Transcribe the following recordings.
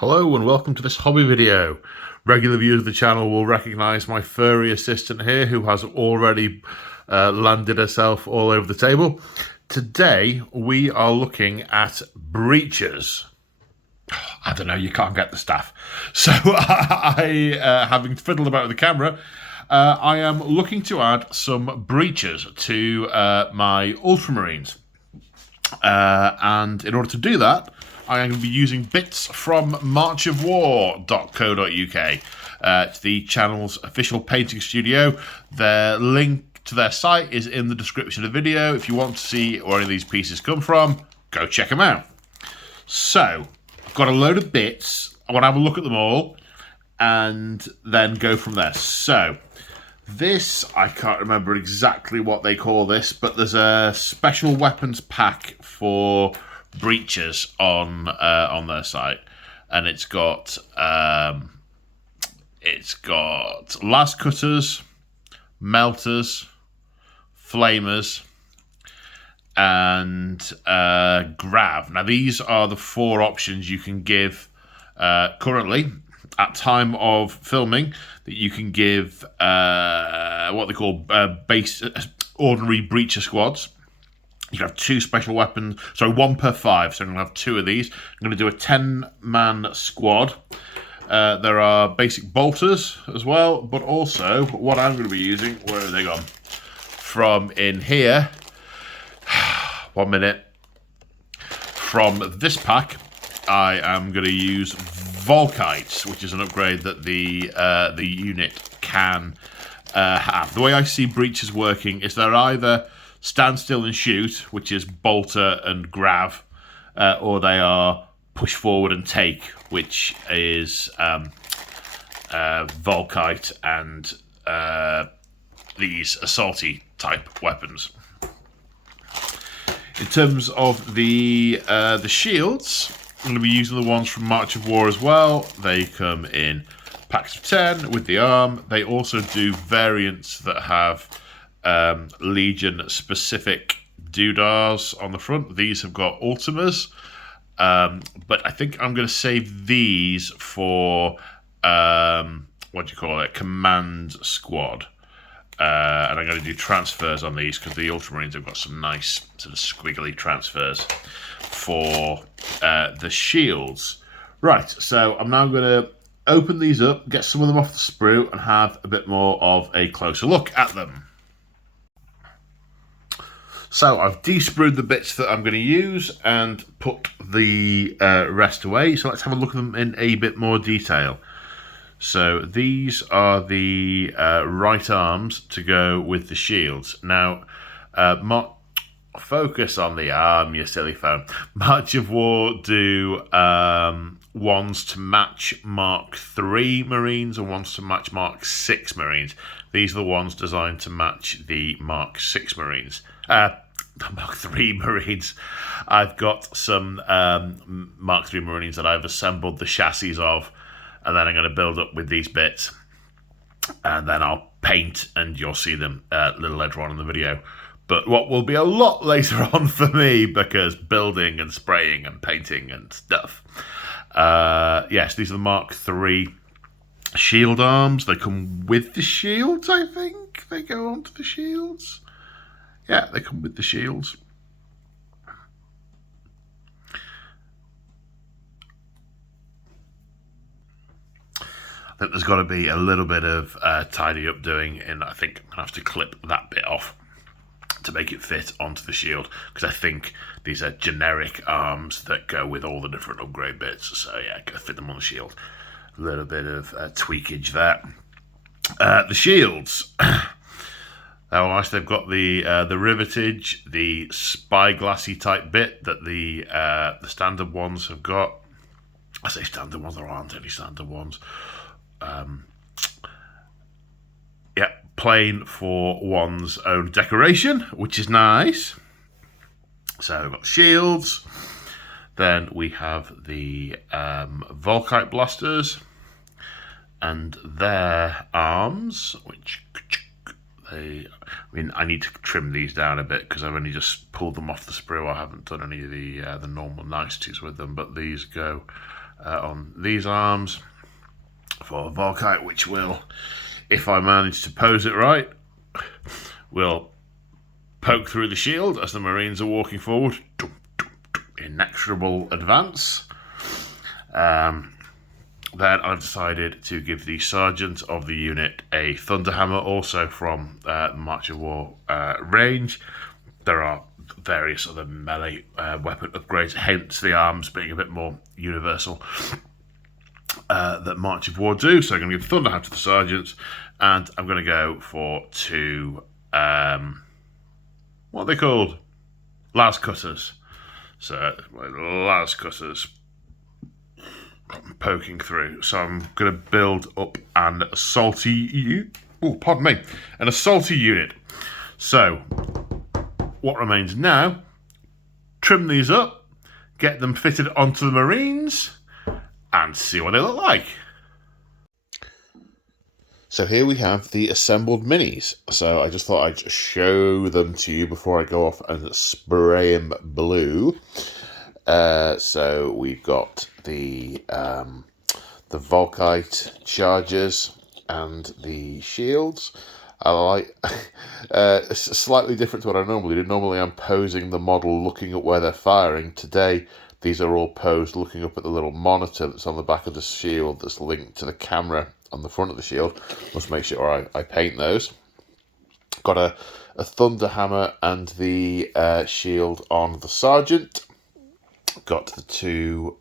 Hello and welcome to this hobby video. Regular viewers of the channel will recognise my furry assistant here who has already landed herself all over the table. Today we are looking at breaches. I don't know, you can't get the staff. So having fiddled about with the camera, I am looking to add some breaches to my Ultramarines. And in order to do that, I am going to be using bits from marchofwar.co.uk. It's the channel's official painting studio. Their link to their site is in the description of the video. If you want to see where any of these pieces come from, go check them out. So, I've got a load of bits. I want to have a look at them all and then go from there. So, this, I can't remember exactly what they call this, but there's a special weapons pack for breaches on their site, and it's got las cutters, melters, flamers, and grav. Now these are the four options you can give currently at time of filming, that you can give what they call base ordinary breacher squads. You can have two special weapons, so 1 per 5, so I'm going to have 2 of these. I'm going to do a 10-man squad. There are basic bolters as well, but also what I'm going to be using, where have they gone? From in here, 1 minute, from this pack, I am going to use Volkites, which is an upgrade that the unit can have. The way I see breaches working is they're either stand still and shoot, which is bolter and grav, or they are push forward and take, which is Volkite and these assaulty type weapons. In terms of the shields, I'm going to be using the ones from March of War as well. They come in packs of 10 with the arm. They also do variants that have Legion specific doodahs on the front. These have got Ultimas, but I think I'm going to save these for command squad, and I'm going to do transfers on these because the Ultramarines have got some nice sort of squiggly transfers for the shields. Right, so I'm now going to open these up, get some of them off the sprue, and have a bit more of a closer look at them. So I've de-sprued the bits that I'm going to use and put the rest away. So let's have a look at them in a bit more detail. So these are the right arms to go with the shields. Now, focus on the arm, you silly phone. March of War do ones to match Mark III Marines and ones to match Mark VI Marines. These are the ones designed to match the Mark VI Marines. The Mark III Marines. I've got some Mark III Marines that I've assembled the chassis of, and then I'm going to build up with these bits, and then I'll paint, and you'll see them a little later on in the video. But what will be a lot later on for me, because building and spraying and painting and stuff. Yes, these are the Mark III shield arms. They come with the shields, I think. They go onto the shields. Yeah, they come with the shields. I think there's got to be a little bit of tidy up doing, and I think I'm going to have to clip that bit off to make it fit onto the shield, because I think these are generic arms that go with all the different upgrade bits. So yeah, got to fit them on the shield. A little bit of tweakage there. The shields. Oh, nice. They've got the rivetage, the spyglassy type bit that the standard ones have got. I say standard ones, there aren't any standard ones. Yeah, plain for one's own decoration, which is nice. So we've got shields. Then we have the Volkite blasters and their arms, which I need to trim these down a bit because I've only just pulled them off the sprue. I haven't done any of the normal niceties with them, but these go on these arms for Volkite, which will, if I manage to pose it right, will poke through the shield as the Marines are walking forward. Inexorable advance. Then I've decided to give the sergeant of the unit a Thunderhammer, also from March of War range. There are various other melee weapon upgrades, hence the arms being a bit more universal that March of War do. So I'm going to give Thunderhammer to the sergeant, and I'm going to go for 2, what are they called? Las Cutters. So Las Cutters poking through. So I'm going to build up an assaulty unit. So what remains now, trim these up, get them fitted onto the Marines, and see what they look like. So here we have the assembled minis. So I just thought I'd show them to you before I go off and spray them blue. So we've got the Volkite chargers and the shields. I like it's slightly different to what I normally do. Normally I'm posing the model looking at where they're firing. Today these are all posed looking up at the little monitor that's on the back of the shield that's linked to the camera on the front of the shield. Must make sure I paint those. Got a Thunderhammer and the shield on the sergeant. Got the 2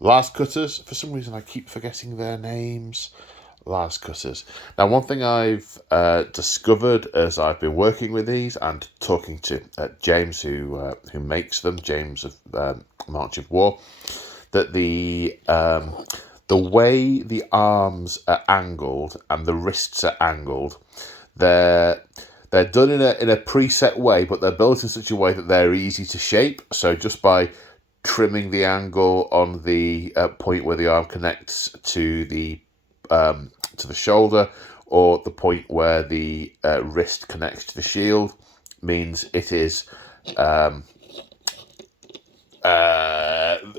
Las Cutters. For some reason I keep forgetting their names. Las Cutters. Now, one thing I've discovered as I've been working with these and talking to James, who makes them, James of March of War, that the way the arms are angled and the wrists are angled, they're done in a preset way, but they're built in such a way that they're easy to shape. So just by trimming the angle on the point where the arm connects to the shoulder, or the point where the wrist connects to the shield, means it is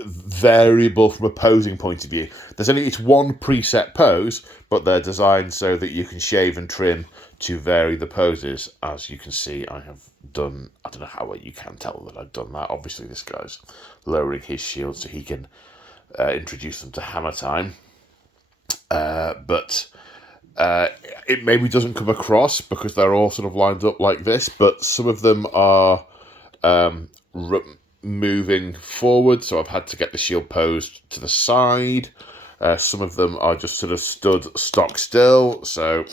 variable from a posing point of view. It's one preset pose, but they're designed so that you can shave and trim to vary the poses. As you can see, I have done, I don't know how well you can tell that I've done that. Obviously this guy's lowering his shield so he can introduce them to hammer time. But it maybe doesn't come across because they're all sort of lined up like this, but some of them are moving forward, so I've had to get the shield posed to the side. Some of them are just sort of stood stock still, so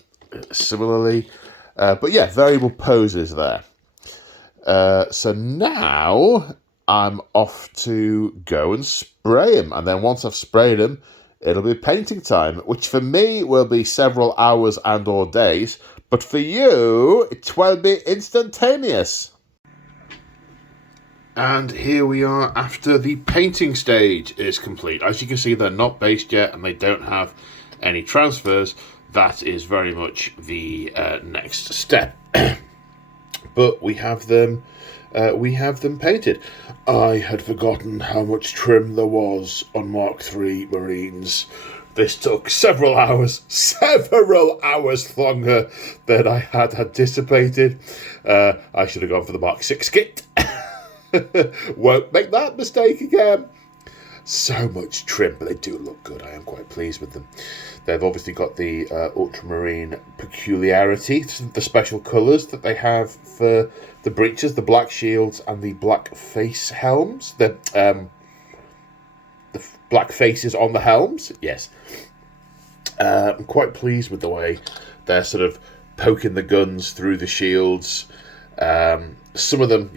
similarly. But yeah, variable poses there. So now I'm off to go and spray them, and then once I've sprayed them, it'll be painting time, which for me will be several hours and or days, but for you, it will be instantaneous. And here we are after the painting stage is complete. As you can see, they're not based yet and they don't have any transfers. That is very much the next step. But we have them painted. I had forgotten how much trim there was on Mark III Marines. This took several hours longer than I had anticipated. I should have gone for the Mark VI kit. Won't make that mistake again. So much trim, but they do look good. I am quite pleased with them. They've obviously got the Ultramarine peculiarity, the special colours that they have for the breeches, the black shields and the black face helms. The black faces on the helms, yes. I'm quite pleased with the way they're sort of poking the guns through the shields. Some of them,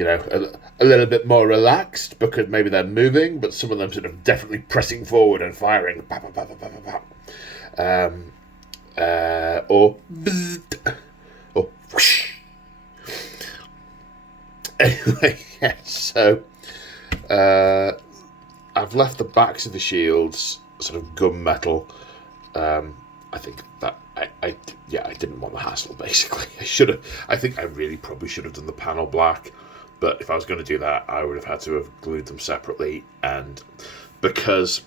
a little bit more relaxed because maybe they're moving, but some of them sort of definitely pressing forward and firing. Or whoosh. Anyway, yeah, so I've left the backs of the shields sort of gunmetal. I think that I didn't want the hassle, basically. I think I really probably should have done the panel black, But if I was going to do that, I would have had to have glued them separately. And because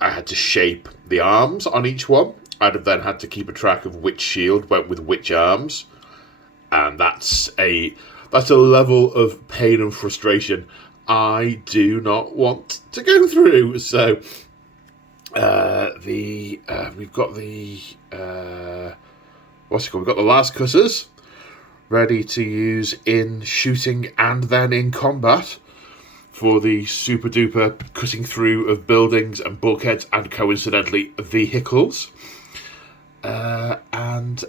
I had to shape the arms on each one, I'd have then had to keep a track of which shield went with which arms. And that's a level of pain and frustration I do not want to go through. So we've got the what's it called? We've got the las cutters ready to use in shooting and then in combat for the super duper cutting through of buildings and bulkheads and coincidentally vehicles. And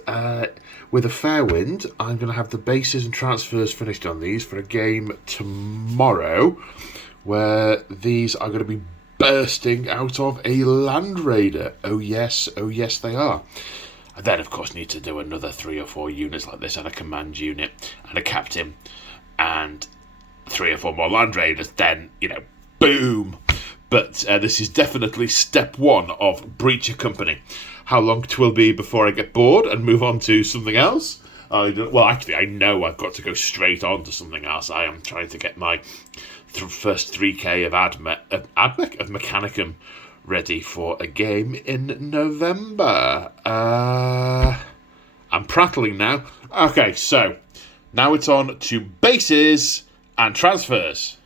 with a fair wind, I'm going to have the bases and transfers finished on these for a game tomorrow, where these are going to be bursting out of a Land Raider. Oh yes, they are. I then, of course, need to do another 3 or 4 units like this, and a command unit, and a captain, and 3 or 4 more Land Raiders. Then, boom. But this is definitely step 1 of Breacher Company. How long it will be before I get bored and move on to something else? Actually, I know I've got to go straight on to something else. I am trying to get my first 3k of Mechanicum ready for a game in November. I'm prattling now. Okay, so now it's on to bases and transfers.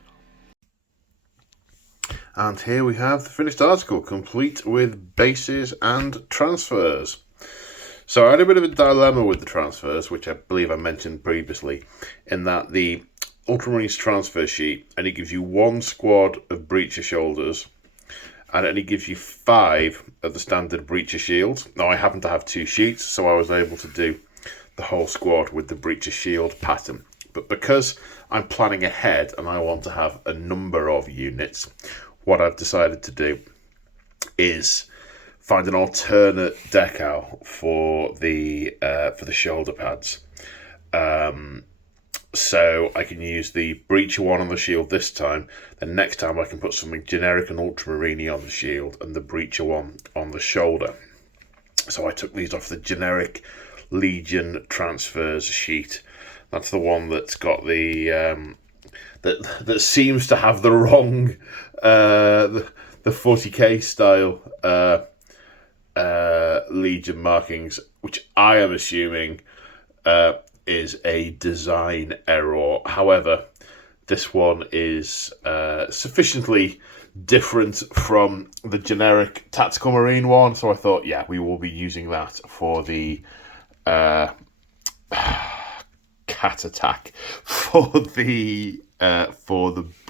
And here we have the finished article, complete with bases and transfers. So I had a bit of a dilemma with the transfers, which I believe I mentioned previously, in that the Ultramarines transfer sheet only gives you 1 squad of Breacher shoulders, and it only gives you 5 of the standard Breacher shields. Now I happen to have 2 sheets, so I was able to do the whole squad with the Breacher shield pattern. But because I'm planning ahead and I want to have a number of units, what I've decided to do is find an alternate decal for the shoulder pads. So I can use the Breacher one on the shield this time. Then next time I can put something generic and Ultramarine on the shield and the Breacher one on the shoulder. So I took these off the generic Legion transfers sheet. That's the one that's got the that seems to have the wrong the 40k style Legion markings, which I am assuming is a design error. However, this one is sufficiently different from the generic Tactical Marine one, so I thought, yeah, we will be using that for the cat attack for the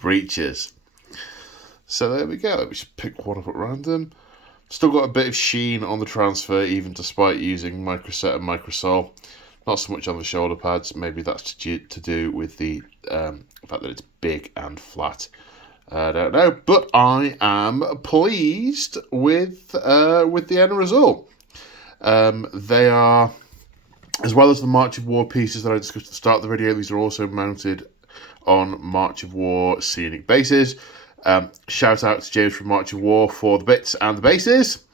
breaches. So there we go. Let me just pick one up at random. Still got a bit of sheen on the transfer, even despite using Microset and Microsol. Not so much on the shoulder pads. Maybe that's to do with the fact that it's big and flat. I don't know, but I am pleased with the end result. They are, as well as the March of War pieces that I discussed at the start of the video, these are also mounted on March of War scenic bases. Shout out to James from March of War for the bits and the bases.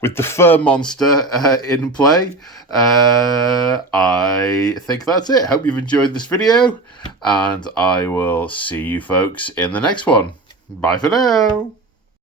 With the fur monster in play, I think that's it. Hope you've enjoyed this video, and I will see you folks in the next one. Bye for now.